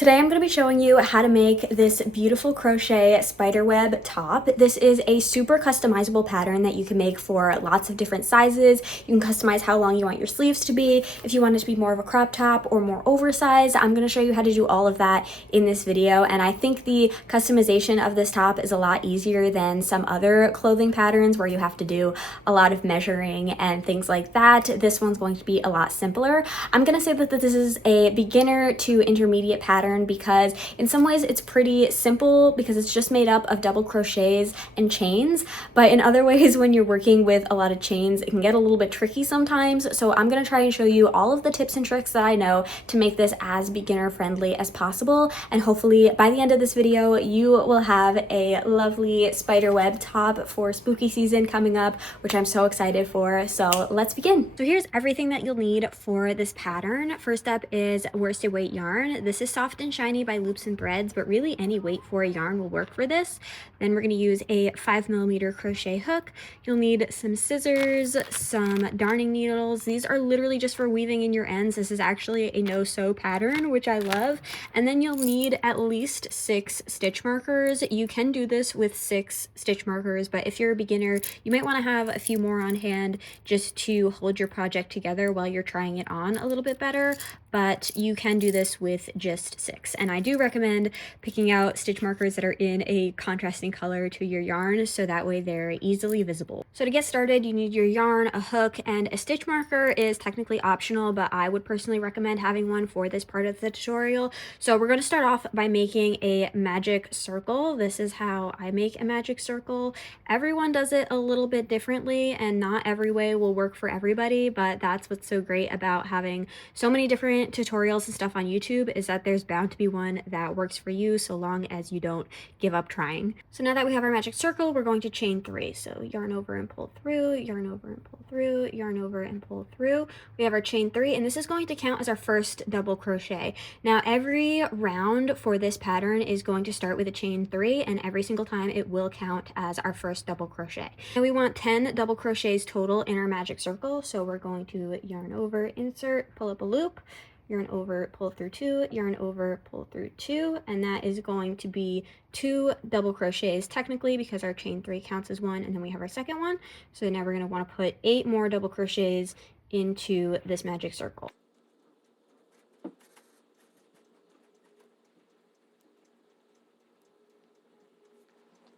Today I'm going to be showing you how to make this beautiful crochet spiderweb top. This is a super customizable pattern that you can make for lots of different sizes. You can customize how long you want your sleeves to be, if you want it to be more of a crop top or more oversized. I'm going to show you how to do all of that in this video, and I think the customization of this top is a lot easier than some other clothing patterns where you have to do a lot of measuring and things like that. This one's going to be a lot simpler. I'm going to say that this is a beginner to intermediate pattern because in some ways it's pretty simple because it's just made up of double crochets and chains, but in other ways when you're working with a lot of chains it can get a little bit tricky sometimes. So I'm going to try and show you all of the tips and tricks that I know to make this as beginner friendly as possible, and hopefully by the end of this video you will have a lovely spiderweb top for spooky season coming up, which I'm so excited for. So let's begin. So here's everything that you'll need for this pattern. First up is worsted weight yarn. This is Soft and Shiny by Loops and Threads, but really any weight for a yarn will work for this. Then we're going to use a 5mm crochet hook. You'll need some scissors, some darning needles. These are literally just for weaving in your ends. This is actually a no-sew pattern, which I love. And then you'll need at least 6 stitch markers. You can do this with 6 stitch markers, but if you're a beginner, you might want to have a few more on hand just to hold your project together while you're trying it on a little bit better, but you can do this with just 6. And I do recommend picking out stitch markers that are in a contrasting color to your yarn so that way they're easily visible. So to get started, you need your yarn, a hook, and a stitch marker is technically optional, but I would personally recommend having one for this part of the tutorial. So we're going to start off by making a magic circle. This is how I make a magic circle. Everyone does it a little bit differently, and not every way will work for everybody, but that's what's so great about having so many different tutorials and stuff on YouTube, is that there's bound to be one that works for you so long as you don't give up trying. So now that we have our magic circle, we're going to chain 3. So yarn over and pull through, yarn over and pull through, yarn over and pull through. We have our chain 3, and this is going to count as our first double crochet. Now every round for this pattern is going to start with a chain 3, and every single time it will count as our first double crochet. And we want 10 double crochets total in our magic circle, so we're going to yarn over, insert, pull up a loop, yarn over, pull through 2, yarn over, pull through 2, and that is going to be 2 double crochets technically because our chain 3 counts as 1, and then we have our second one. So now we're going to want to put 8 more double crochets into this magic circle.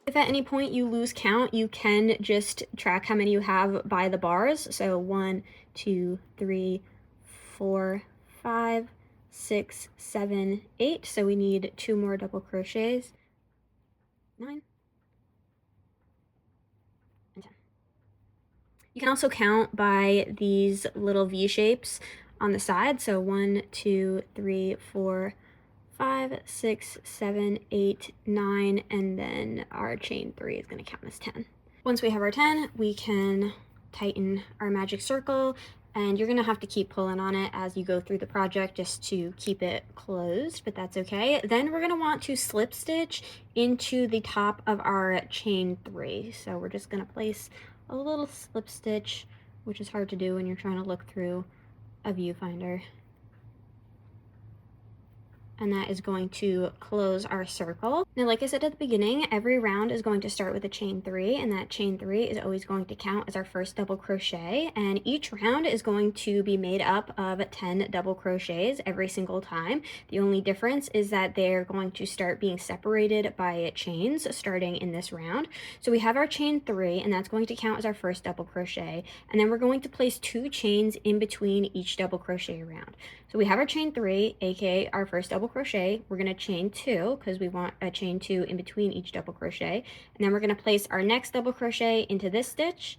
If at any point you lose count, you can just track how many you have by the bars. So 1, 2, 3, 4, 5, 6, 7, 8. So we need 2 more double crochets. 9 and 10. You can also count by these little V shapes on the side. So 1, 2, 3, 4, 5, 6, 7, 8, 9, and then our chain 3 is going to count as 10. Once we have our 10, we can tighten our magic circle, and you're going to have to keep pulling on it as you go through the project just to keep it closed, but that's okay. Then we're going to want to slip stitch into the top of our chain 3. So we're just going to place a little slip stitch, which is hard to do when you're trying to look through a viewfinder. And that is going to close our circle. Now, like I said at the beginning, every round is going to start with a chain 3, and that chain 3 is always going to count as our first double crochet, and each round is going to be made up of 10 double crochets every single time. The only difference is that they're going to start being separated by chains starting in this round. So we have our chain 3, and that's going to count as our first double crochet, and then we're going to place 2 chains in between each double crochet round. So we have our chain 3, aka our first double crochet. We're going to chain 2 because we want a chain 2 in between each double crochet, and then we're going to place our next double crochet into this stitch,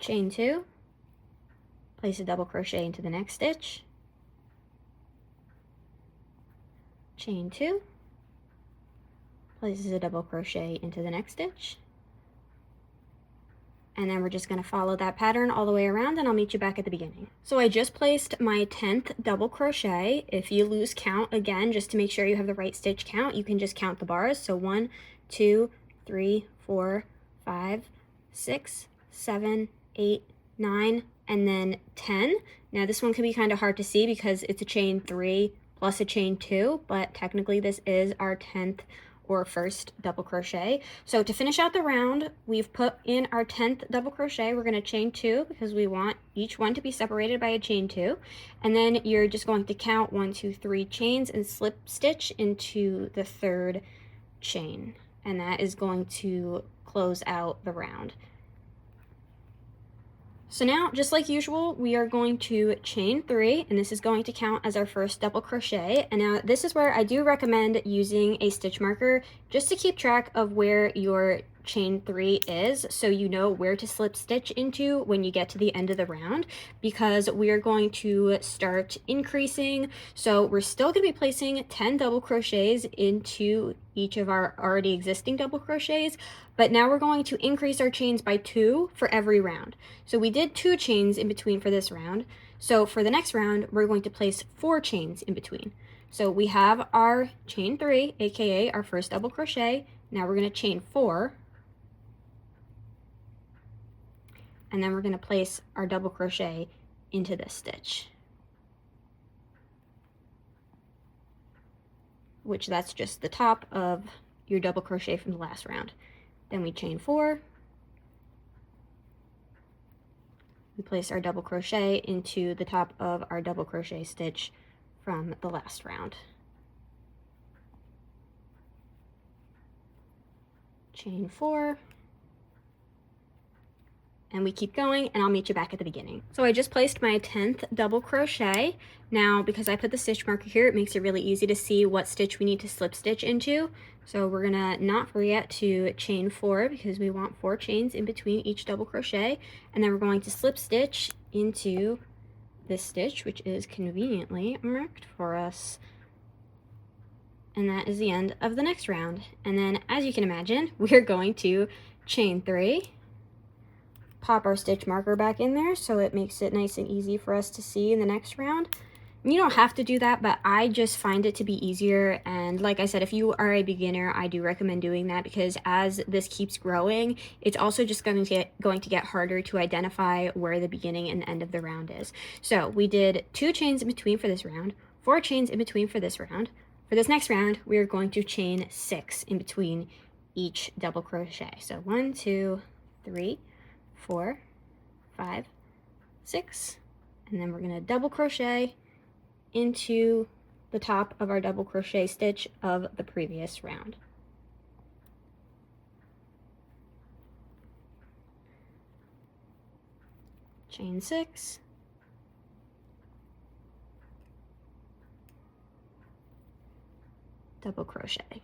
chain 2, place a double crochet into the next stitch, chain 2, places a double crochet into the next stitch, and then we're just going to follow that pattern all the way around, and I'll meet you back at the beginning. So I just placed my 10th double crochet. If you lose count, again, just to make sure you have the right stitch count, you can just count the bars. So 1, 2, 3, 4, 5, 6, 7, 8, 9, and then 10. Now this one can be kind of hard to see because it's a chain 3 plus a chain 2, but technically this is our 10th or first double crochet. So to finish out the round, we've put in our 10th double crochet. We're going to chain 2 because we want each one to be separated by a chain 2, and then you're just going to count 1, 2, 3 chains and slip stitch into the 3rd chain, and that is going to close out the round. So now, just like usual, we are going to chain 3, and this is going to count as our first double crochet. And now this is where I do recommend using a stitch marker just to keep track of where your chain 3 is, so you know where to slip stitch into when you get to the end of the round, because we are going to start increasing. So we're still going to be placing 10 double crochets into each of our already existing double crochets, but now we're going to increase our chains by 2 for every round. So we did 2 chains in between for this round. So for the next round, we're going to place 4 chains in between. So we have our chain 3, aka our first double crochet. Now we're going to chain 4, and then we're going to place our double crochet into this stitch, which that's just the top of your double crochet from the last round. Then we chain 4, we place our double crochet into the top of our double crochet stitch from the last round. Chain 4, and we keep going, and I'll meet you back at the beginning. So I just placed my 10th double crochet. Now, because I put the stitch marker here, it makes it really easy to see what stitch we need to slip stitch into. So we're gonna not forget to chain 4 because we want 4 chains in between each double crochet, and then we're going to slip stitch into this stitch, which is conveniently marked for us. And that is the end of the next round. And then, as you can imagine, we're going to chain 3, pop our stitch marker back in there so it makes it nice and easy for us to see in the next round. You don't have to do that, but I just find it to be easier. And like I said, if you are a beginner, I do recommend doing that, because as this keeps growing, it's also just going to get harder to identify where the beginning and end of the round is. So we did 2 chains in between for this round, 4 chains in between for this round. For this next round, we are going to chain 6 in between each double crochet. So 1, 2, 3, 4, 5, 6, and then we're going to double crochet into the top of our double crochet stitch of the previous round. Chain 6, double crochet.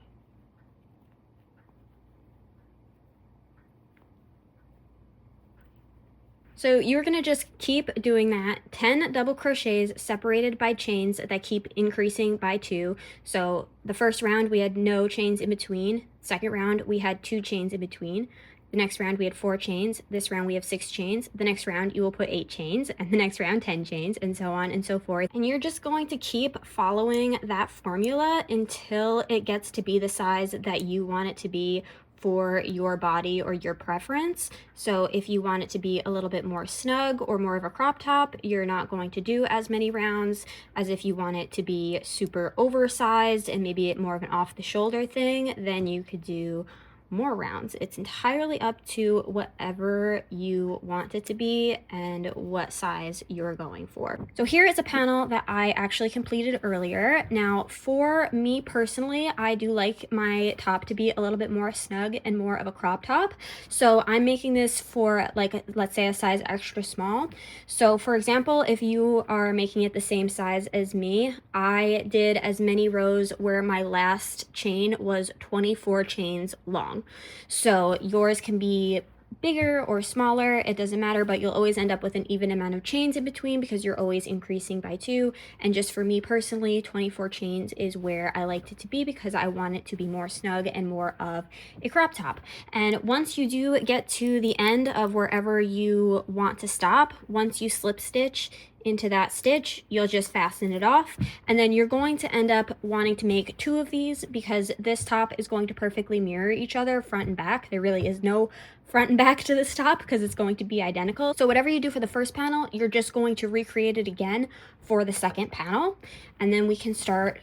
So you're going to just keep doing that, 10 double crochets separated by chains that keep increasing by 2. So the first round we had no chains in between. Second round we had 2 chains in between. The next round we had 4 chains. This round we have 6 chains. The next round you will put 8 chains, and the next round 10 chains, and so on and so forth. And you're just going to keep following that formula until it gets to be the size that you want it to be for your body or your preference. So if you want it to be a little bit more snug or more of a crop top, you're not going to do as many rounds as if you want it to be super oversized and maybe more of an off the shoulder thing, then you could do more rounds. It's entirely up to whatever you want it to be and what size you're going for. So here is a panel that I actually completed earlier. Now for me personally, I do like my top to be a little bit more snug and more of a crop top. So I'm making this for, like, let's say a size extra small. So for example, if you are making it the same size as me, I did as many rows where my last chain was 24 chains long. So yours can be bigger or smaller, it doesn't matter, but you'll always end up with an even amount of chains in between because you're always increasing by 2. And just for me personally, 24 chains is where I liked it to be because I want it to be more snug and more of a crop top. And once you do get to the end of wherever you want to stop, once you slip stitch into that stitch, you'll just fasten it off, and then you're going to end up wanting to make 2 of these because this top is going to perfectly mirror each other front and back. There really is no front and back to this top because it's going to be identical. So whatever you do for the first panel, you're just going to recreate it again for the second panel, and then we can start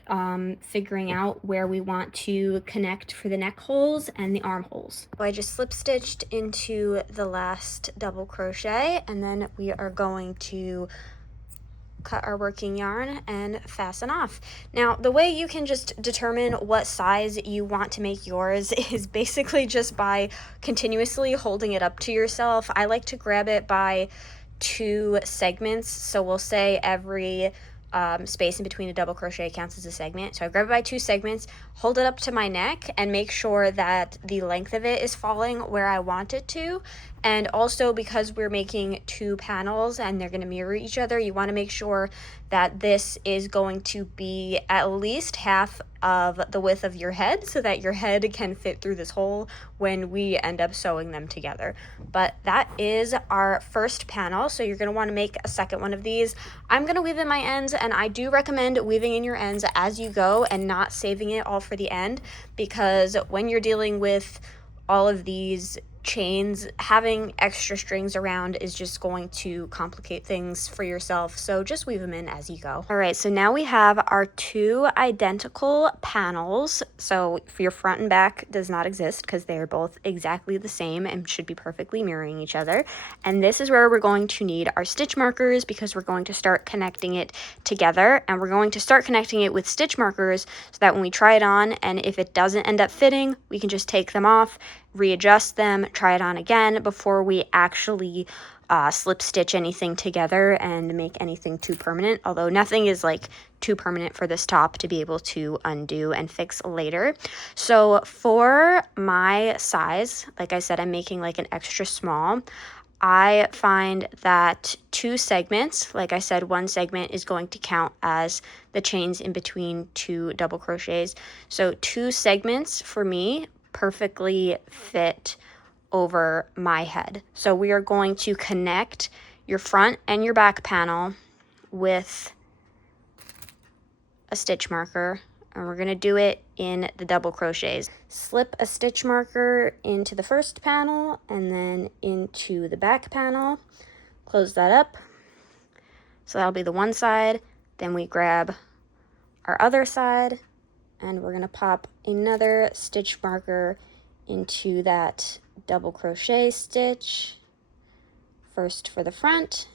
figuring out where we want to connect for the neck holes and the armholes. So I just slip stitched into the last double crochet, and then we are going to cut our working yarn and fasten off. Now, the way you can just determine what size you want to make yours is basically just by continuously holding it up to yourself. I like to grab it by 2 segments, so we'll say every space in between a double crochet counts as a segment. So I grab it by 2 segments, hold it up to my neck, and make sure that the length of it is falling where I want it to. And also, because we're making 2 panels and they're going to mirror each other, you want to make sure that this is going to be at least half of the width of your head so that your head can fit through this hole when we end up sewing them together. But that is our first panel, so you're going to want to make a second one of these. I'm going to weave in my ends, and I do recommend weaving in your ends as you go and not saving it all for the end, because when you're dealing with all of these chains, having extra strings around is just going to complicate things for yourself, so just weave them in as you go. All right, so now we have our 2 identical panels. So for your front and back does not exist because they are both exactly the same and should be perfectly mirroring each other. And this is where we're going to need our stitch markers, because we're going to start connecting it together, and we're going to start connecting it with stitch markers so that when we try it on, and if it doesn't end up fitting, we can just take them off, readjust them, try it on again before we actually slip stitch anything together and make anything too permanent, although nothing is like too permanent for this top to be able to undo and fix later. So for my size, like I said, I'm making like an extra small. I find that 2 segments, like I said, 1 segment is going to count as the chains in between 2 double crochets. So 2 segments for me perfectly fit over my head. So we are going to connect your front and your back panel with a stitch marker, and we're going to do it in the double crochets. Slip a stitch marker into the first panel and then into the back panel. Close that up. So that'll be the one side. Then we grab our other side, and we're going to pop another stitch marker into that double crochet stitch, first for the front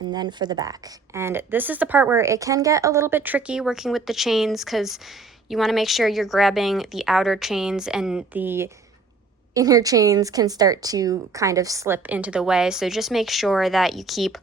and then for the back. And this is the part where it can get a little bit tricky working with the chains, because you want to make sure you're grabbing the outer chains, and the inner chains can start to kind of slip into the way. So just make sure that you keep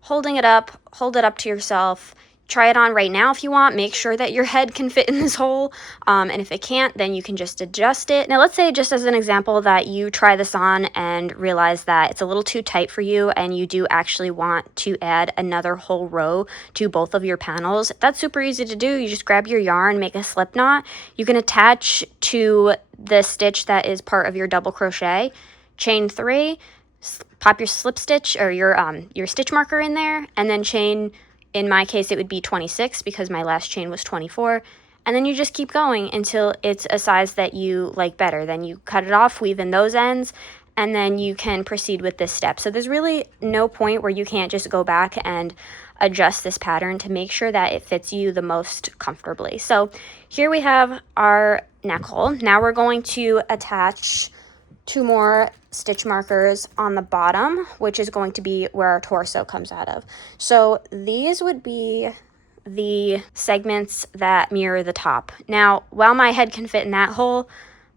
holding it up, hold it up to yourself. Try it on right now if you want. Make sure that your head can fit in this hole. And if it can't, then you can just adjust it. Now, let's say, just as an example, that you try this on and realize that it's a little too tight for you and you do actually want to add another whole row to both of your panels. That's super easy to do. You just grab your yarn, make a slip knot. You can attach to the stitch that is part of your double crochet, chain 3, pop your slip stitch or your stitch marker in there, and then chain. In my case, it would be 26 because my last chain was 24. And then you just keep going until it's a size that you like better. Then you cut it off, weave in those ends, and then you can proceed with this step. So there's really no point where you can't just go back and adjust this pattern to make sure that it fits you the most comfortably. So here we have our neck hole. Now we're going to attach 2 more stitch markers on the bottom, which is going to be where our torso comes out of. So these would be the segments that mirror the top. Now, while my head can fit in that hole,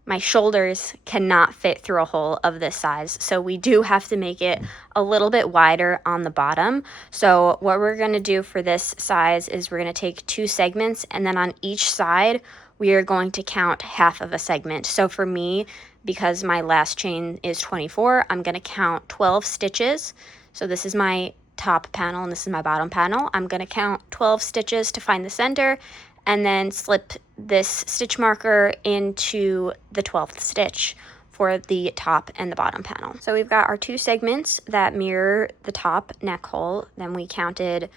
my shoulders cannot fit through a hole of this size. So we do have to make it a little bit wider on the bottom. So what we're going to do for this size is we're going to take 2 segments, and then on each side, we are going to count half of a segment. So for me, because my last chain is 24, I'm going to count 12 stitches. So this is my top panel and this is my bottom panel. I'm going to count 12 stitches to find the center, and then slip this stitch marker into the 12th stitch for the top and the bottom panel. So we've got our 2 segments that mirror the top neck hole. Then we counted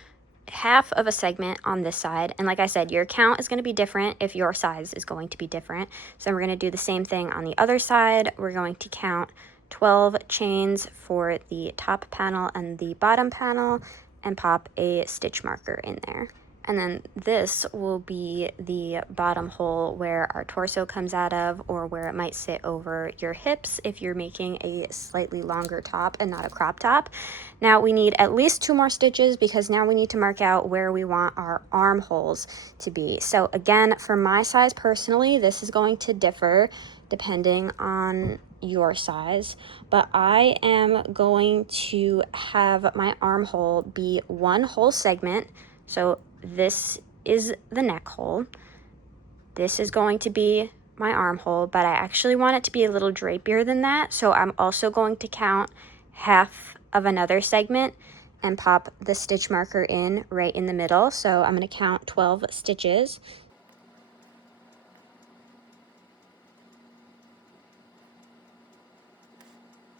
half of a segment on this side, and like I said, your count is going to be different if your size is going to be different. So we're going to do the same thing on the other side. We're going to count 12 chains for the top panel and the bottom panel and pop a stitch marker in there. And then this will be the bottom hole where our torso comes out of, or where it might sit over your hips if you're making a slightly longer top and not a crop top. Now we need at least 2 more stitches, because now we need to mark out where we want our armholes to be. So again, for my size personally, this is going to differ depending on your size, but I am going to have my armhole be 1 whole segment. So this is the neck hole. This is going to be my armhole, but I actually want it to be a little drapier than that. So I'm also going to count half of another segment and pop the stitch marker in right in the middle. So I'm going to count 12 stitches.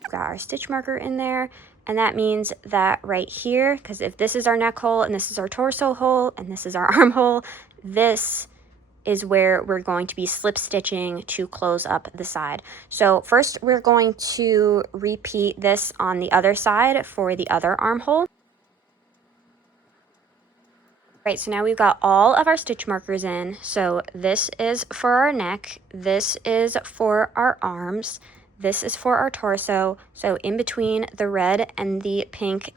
Got our stitch marker in there, and that means that right here, because if this is our neck hole and this is our torso hole and this is our armhole, this is where we're going to be slip stitching to close up the side. So first we're going to repeat this on the other side for the other armhole. Right, so now we've got all of our stitch markers in. So this is for our neck, this is for our arms, this is for our torso. So in between the red and the pink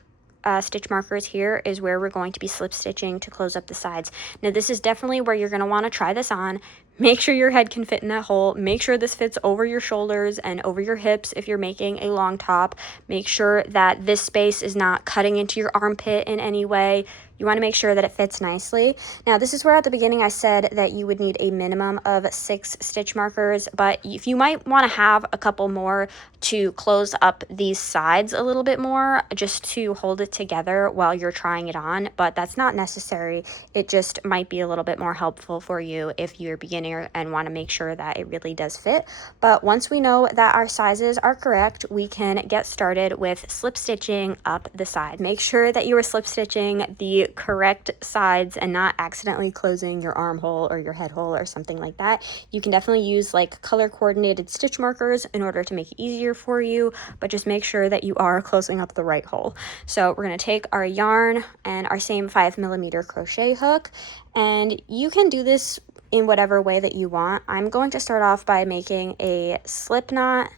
stitch markers here is where we're going to be slip stitching to close up the sides. Now this is definitely where you're going to want to try this on. Make sure your head can fit in that hole. Make sure this fits over your shoulders and over your hips if you're making a long top. Make sure that this space is not cutting into your armpit in any way. You want to make sure that it fits nicely. Now this is where at the beginning I said that you would need a minimum of 6 stitch markers, but if you might want to have a couple more to close up these sides a little bit more, just to hold it together while you're trying it on, but that's not necessary. It just might be a little bit more helpful for you if you're a beginner and want to make sure that it really does fit. But once we know that our sizes are correct, we can get started with slip stitching up the side. Make sure that you are slip stitching the correct sides and not accidentally closing your armhole or your head hole or something like that. You can definitely use like color coordinated stitch markers in order to make it easier for you, but just make sure that you are closing up the right hole. So we're going to take our yarn and our same 5mm crochet hook, and you can do this in whatever way that you want. I'm going to start off by making a slip knot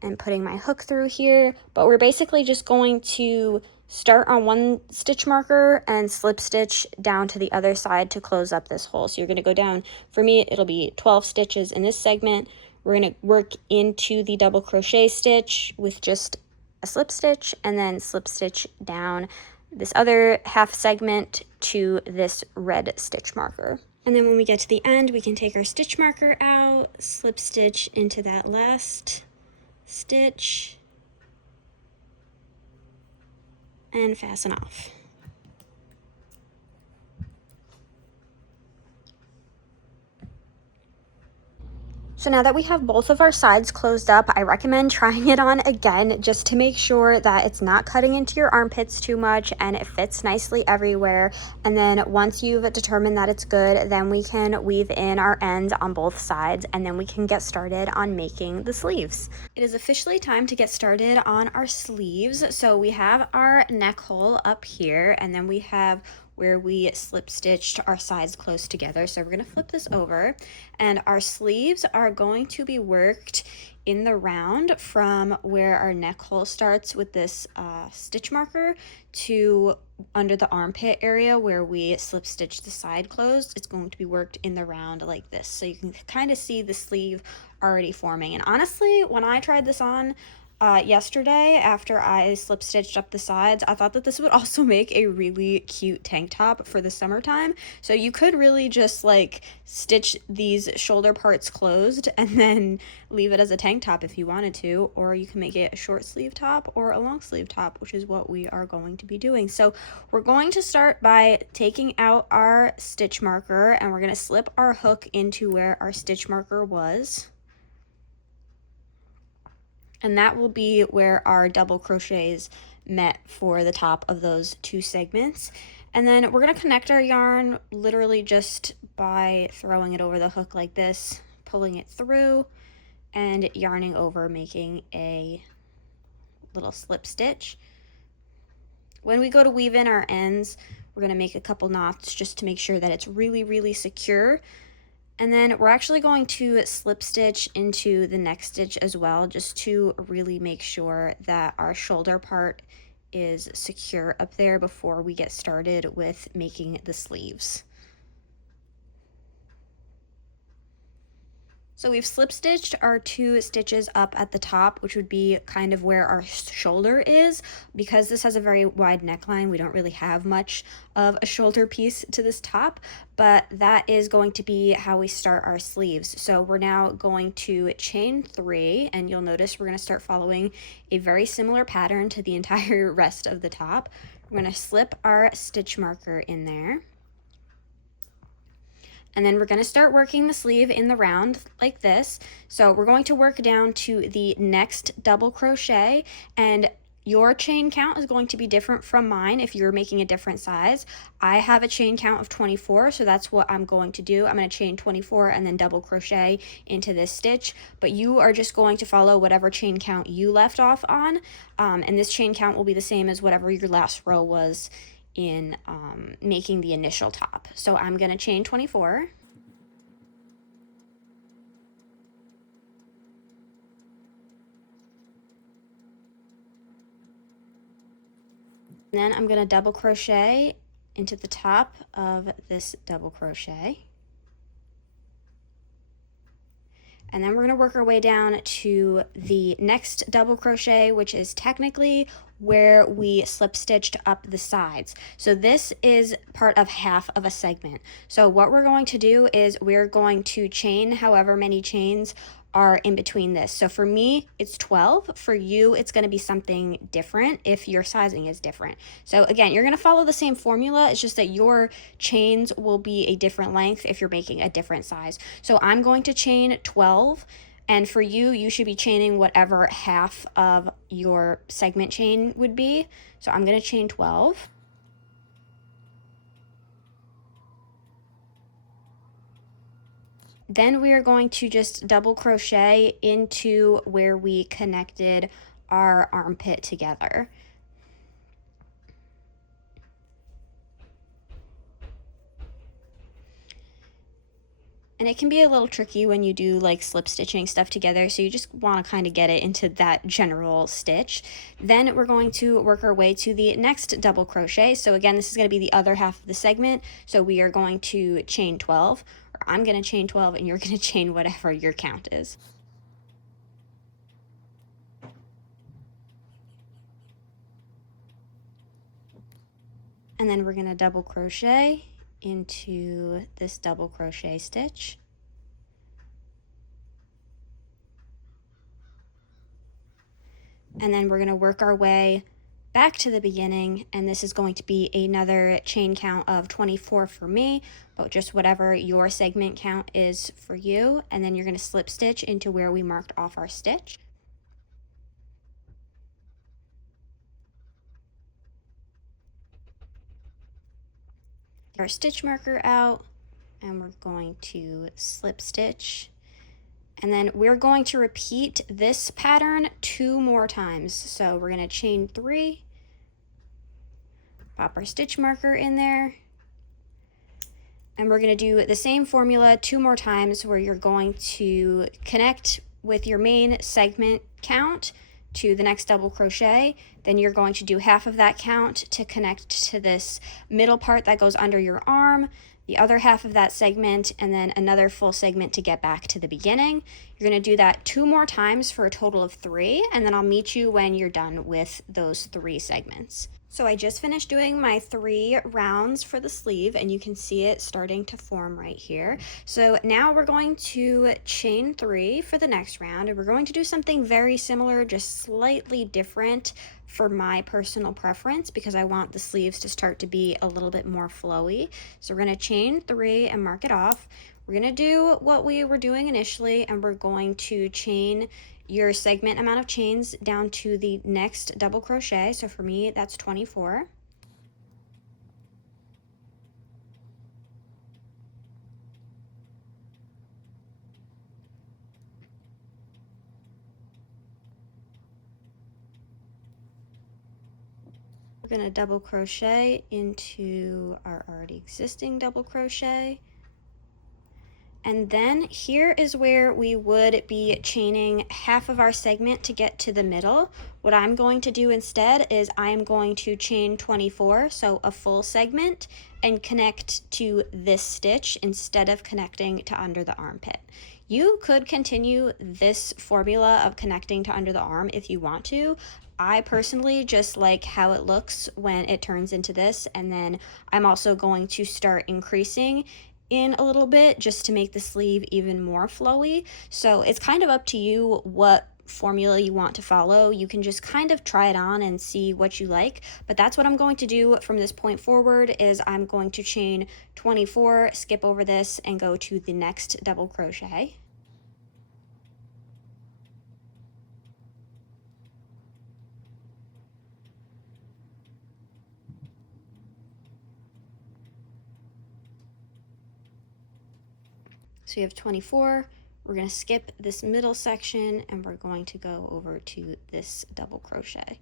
and putting my hook through here, but we're basically just going to start on 1 stitch marker and slip stitch down to the other side to close up this hole. So you're going to go down, for me it'll be 12 stitches in this segment. We're going to work into the double crochet stitch with just a slip stitch and then slip stitch down this other half segment to this red stitch marker. And then when we get to the end, we can take our stitch marker out, slip stitch into that last stitch, and fasten off. So now that we have both of our sides closed up, I recommend trying it on again just to make sure that it's not cutting into your armpits too much and it fits nicely everywhere. And then once you've determined that it's good, then we can weave in our ends on both sides, and then we can get started on making the sleeves. It is officially time to get started on our sleeves. So we have our neck hole up here, and then we have where we slip stitched our sides close together. So we're going to flip this over, and our sleeves are going to be worked in the round from where our neck hole starts with this stitch marker to under the armpit area where we slip stitch the side closed. It's going to be worked in the round like this, so you can kind of see the sleeve already forming. And honestly, when I tried this on yesterday after I slip stitched up the sides, I thought that this would also make a really cute tank top for the summertime. So you could really just like stitch these shoulder parts closed and then leave it as a tank top if you wanted to, or you can make it a short sleeve top or a long sleeve top, which is what we are going to be doing. So we're going to start by taking out our stitch marker, and we're going to slip our hook into where our stitch marker was. And that will be where our double crochets met for the top of those 2 segments. And then we're going to connect our yarn literally just by throwing it over the hook like this, pulling it through, and yarning over, making a little slip stitch. When we go to weave in our ends, we're going to make a couple knots just to make sure that it's really, really secure. And then we're actually going to slip stitch into the next stitch as well, just to really make sure that our shoulder part is secure up there before we get started with making the sleeves. So we've slip stitched our 2 stitches up at the top, which would be kind of where our shoulder is. Because this has a very wide neckline, we don't really have much of a shoulder piece to this top, but that is going to be how we start our sleeves. So we're now going to chain 3, and you'll notice we're going to start following a very similar pattern to the entire rest of the top. We're going to slip our stitch marker in there. And then we're going to start working the sleeve in the round like this. So we're going to work down to the next double crochet, and your chain count is going to be different from mine if you're making a different size. I have a chain count of 24, so that's what I'm going to do. I'm going to chain 24 and then double crochet into this stitch, but you are just going to follow whatever chain count you left off on, and this chain count will be the same as whatever your last row was in making the initial top. So I'm going to chain 24. Then I'm going to double crochet into the top of this double crochet. And then we're going to work our way down to the next double crochet, which is technically where we slip stitched up the sides. So this is part of half of a segment. So what we're going to do is we're going to chain however many chains are in between this. So for me, it's 12. For you, it's going to be something different if your sizing is different. So again, you're going to follow the same formula. It's just that your chains will be a different length if you're making a different size. So I'm going to chain 12. And for you, you should be chaining whatever half of your segment chain would be. So I'm going to chain 12. Then we are going to just double crochet into where we connected our armpit together. And it can be a little tricky when you do like slip stitching stuff together, so you just want to kind of get it into that general stitch. Then we're going to work our way to the next double crochet. So again, this is going to be the other half of the segment. So we are going to chain 12, or I'm going to chain 12 and you're going to chain whatever your count is. And then we're going to double crochet into this double crochet stitch. And then we're going to work our way back to the beginning, and this is going to be another chain count of 24 for me, but just whatever your segment count is for you. And then you're going to slip stitch into where we marked off our stitch. Our stitch marker out, and we're going to slip stitch, and then we're going to repeat this pattern 2 more times. So we're going to chain 3, pop our stitch marker in there, and we're going to do the same formula 2 more times, where you're going to connect with your main segment count to the next double crochet. Then you're going to do half of that count to connect to this middle part that goes under your arm, the other half of that segment, and then another full segment to get back to the beginning. You're going to do that 2 more times for a total of 3, and then I'll meet you when you're done with those 3 segments. So I just finished doing my 3 rounds for the sleeve, and you can see it starting to form right here. So now we're going to chain 3 for the next round, and we're going to do something very similar, just slightly different for my personal preference, because I want the sleeves to start to be a little bit more flowy. So we're going to chain 3 and mark it off. We're gonna do what we were doing initially, and we're going to chain your segment amount of chains down to the next double crochet. So for me, that's 24. We're gonna double crochet into our already existing double crochet. And then here is where we would be chaining half of our segment to get to the middle. What I'm going to do instead is I'm going to chain 24, so a full segment, and connect to this stitch instead of connecting to under the armpit. You could continue this formula of connecting to under the arm if you want to. I personally just like how it looks when it turns into this, and then I'm also going to start increasing in a little bit just to make the sleeve even more flowy. So it's kind of up to you what formula you want to follow. You can just kind of try it on and see what you like, but that's what I'm going to do from this point forward. Is I'm going to chain 24, skip over this, and go to the next double crochet. So you have 24, we're going to skip this middle section and we're going to go over to this double crochet.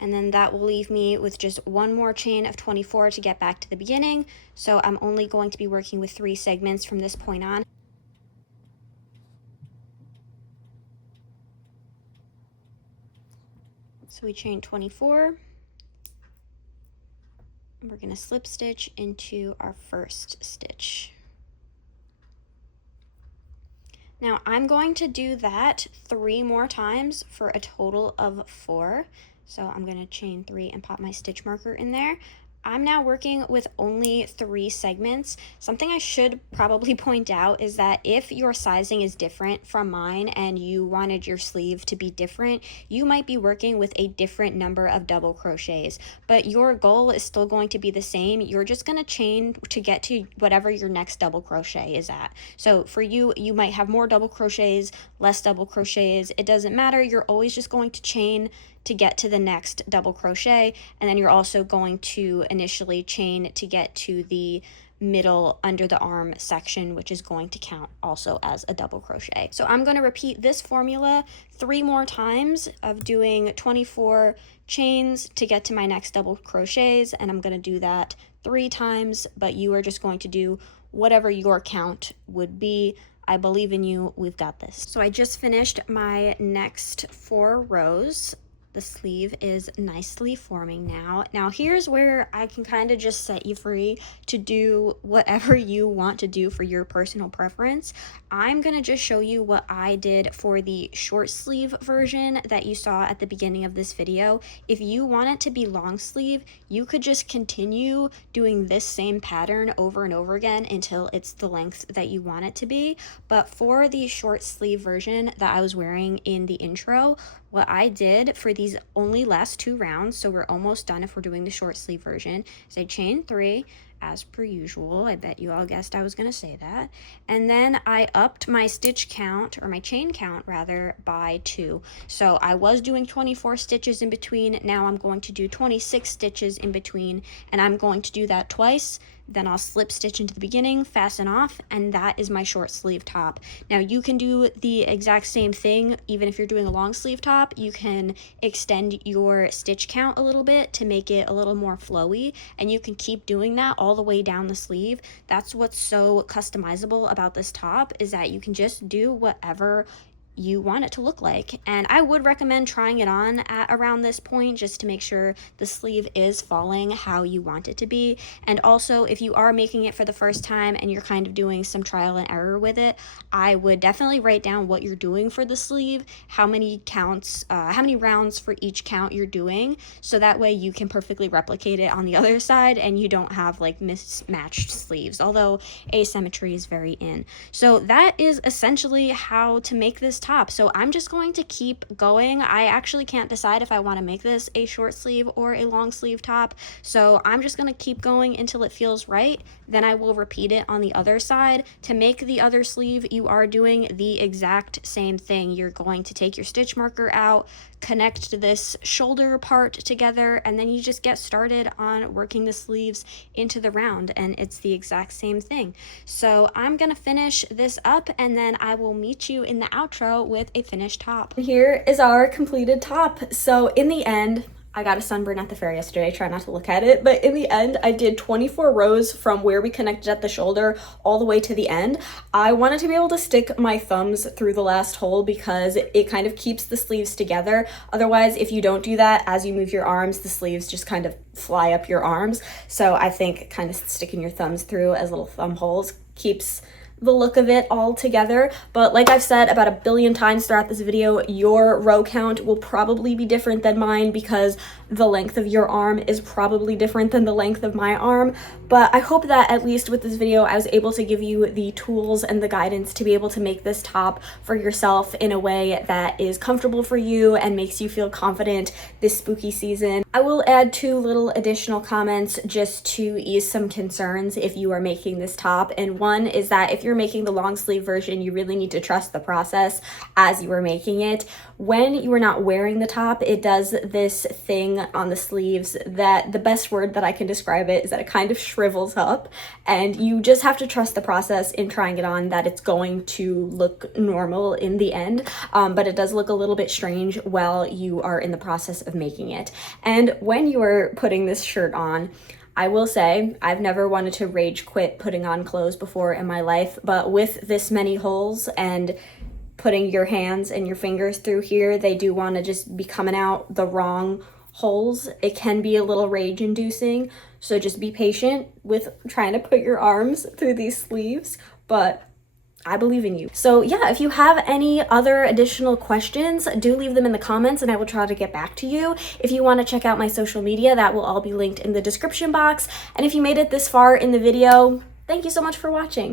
And then that will leave me with just one more chain of 24 to get back to the beginning. So I'm only going to be working with 3 segments from this point on. So we chain 24. And we're going to slip stitch into our first stitch. Now I'm going to do that 3 more times for a total of 4. So I'm going to chain 3 and pop my stitch marker in there. I'm now working with only 3 segments. Something I should probably point out is that if your sizing is different from mine and you wanted your sleeve to be different, you might be working with a different number of double crochets, but your goal is still going to be the same. You're just going to chain to get to whatever your next double crochet is at. So for you, you might have more double crochets, less double crochets. It doesn't matter. You're always just going to chain to get to the next double crochet, and then you're also going to initially chain to get to the middle under the arm section, which is going to count also as a double crochet. So I'm going to repeat this formula 3 more times of doing 24 chains to get to my next double crochets, and I'm going to do that 3 times, but you are just going to do whatever your count would be. I believe in you. We've got this. So I just finished my next 4 rows. The sleeve is nicely forming now. Now here's where I can kind of just set you free to do whatever you want to do for your personal preference. I'm gonna just show you what I did for the short sleeve version that you saw at the beginning of this video. If you want it to be long sleeve, you could just continue doing this same pattern over and over again until it's the length that you want it to be. But for the short sleeve version that I was wearing in the intro, what I did for these only last 2 rounds, so we're almost done if we're doing the short sleeve version, is I chained 3 as per usual. I bet you all guessed I was going to say that. And then I upped my stitch count, or my chain count rather, by 2. So I was doing 24 stitches in between. Now I'm going to do 26 stitches in between, and I'm going to do that twice. Then I'll slip stitch into the beginning, fasten off, and that is my short sleeve top. Now you can do the exact same thing even if you're doing a long sleeve top. You can extend your stitch count a little bit to make it a little more flowy, and you can keep doing that all the way down the sleeve. That's what's so customizable about this top, is that you can just do whatever you want it to look like. And I would recommend trying it on at around this point just to make sure the sleeve is falling how you want it to be. And also, if you are making it for the first time and you're kind of doing some trial and error with it, I would definitely write down what you're doing for the sleeve, how many counts, how many rounds for each count you're doing, so that way you can perfectly replicate it on the other side and you don't have like mismatched sleeves, although asymmetry is very in. So that is essentially how to make this top. So I'm just going to keep going. I actually can't decide if I want to make this a short sleeve or a long sleeve top. So I'm just going to keep going until it feels right. Then I will repeat it on the other side. To make the other sleeve, you are doing the exact same thing. You're going to take your stitch marker out, connect this shoulder part together, and then you just get started on working the sleeves into the round, and it's the exact same thing. So I'm gonna finish this up and then I will meet you in the outro with a finished top. Here is our completed top. So in the end, I got a sunburn at the fair yesterday, try not to look at it, but in the end, I did 24 rows from where we connected at the shoulder all the way to the end. I wanted to be able to stick my thumbs through the last hole because it kind of keeps the sleeves together. Otherwise, if you don't do that, as you move your arms, the sleeves just kind of fly up your arms. So I think kind of sticking your thumbs through as little thumb holes keeps the look of it all together. But like I've said about a billion times throughout this video, your row count will probably be different than mine because the length of your arm is probably different than the length of my arm. But I hope that at least with this video, I was able to give you the tools and the guidance to be able to make this top for yourself in a way that is comfortable for you and makes you feel confident this spooky season. I will add 2 little additional comments just to ease some concerns if you are making this top. And one is that if you're making the long sleeve version, you really need to trust the process as you are making it. When you are not wearing the top, it does this thing on the sleeves that the best word that I can describe it is that it kind of shrivels up, and you just have to trust the process in trying it on that it's going to look normal in the end, but it does look a little bit strange while you are in the process of making it. And when you are putting this shirt on, I will say I've never wanted to rage quit putting on clothes before in my life, but with this many holes and putting your hands and your fingers through here, they do want to just be coming out the wrong holes. It can be a little rage inducing, so just be patient with trying to put your arms through these sleeves, but I believe in you. So yeah, if you have any other additional questions, do leave them in the comments and I will try to get back to you. If you want to check out my social media, that will all be linked in the description box. And if you made it this far in the video, thank you so much for watching.